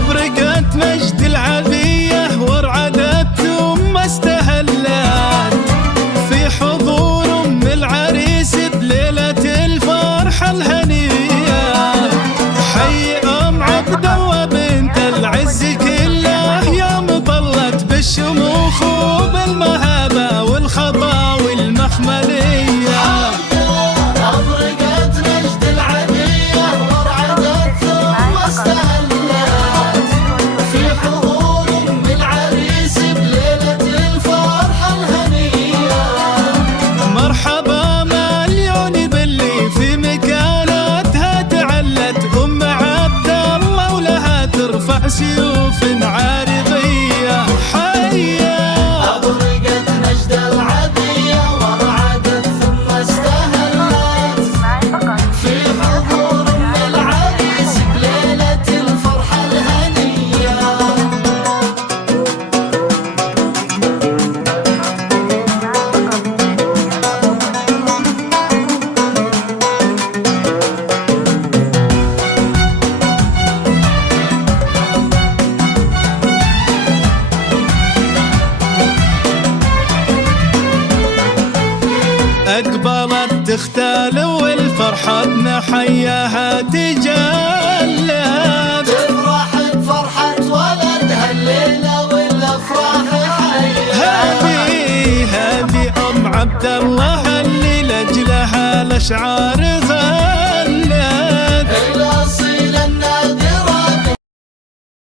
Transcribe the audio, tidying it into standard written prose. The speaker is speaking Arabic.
أبرقت مجد العبية ورعدت ثم استهلت في حضور أم العريس بليلة الفرحة الهنية. حي أم عبدة وبنت العز كله يوم طلت بالشموخ وبالمهابة والخطا والمخملية. أبرقت مجد العبية ورعدت ثم استهلت في حضور أم العريس بليلة الفرحة الهنية. مرحبا مليون باللي في مكانتها تعلت أم عبد الله ولها ترفع سيوف عارضية. حيا أبرقت مجد العبية ورعدت ثم استهلت في حضور أم العريس بليلة الفرحة الهنية. أقبلت تختال والفرحة بنحياها تجلت. تفرح بفرحة ولدها الليلة والأفراح حية. هذه أم عبد الله اللي لأجلها الأشعار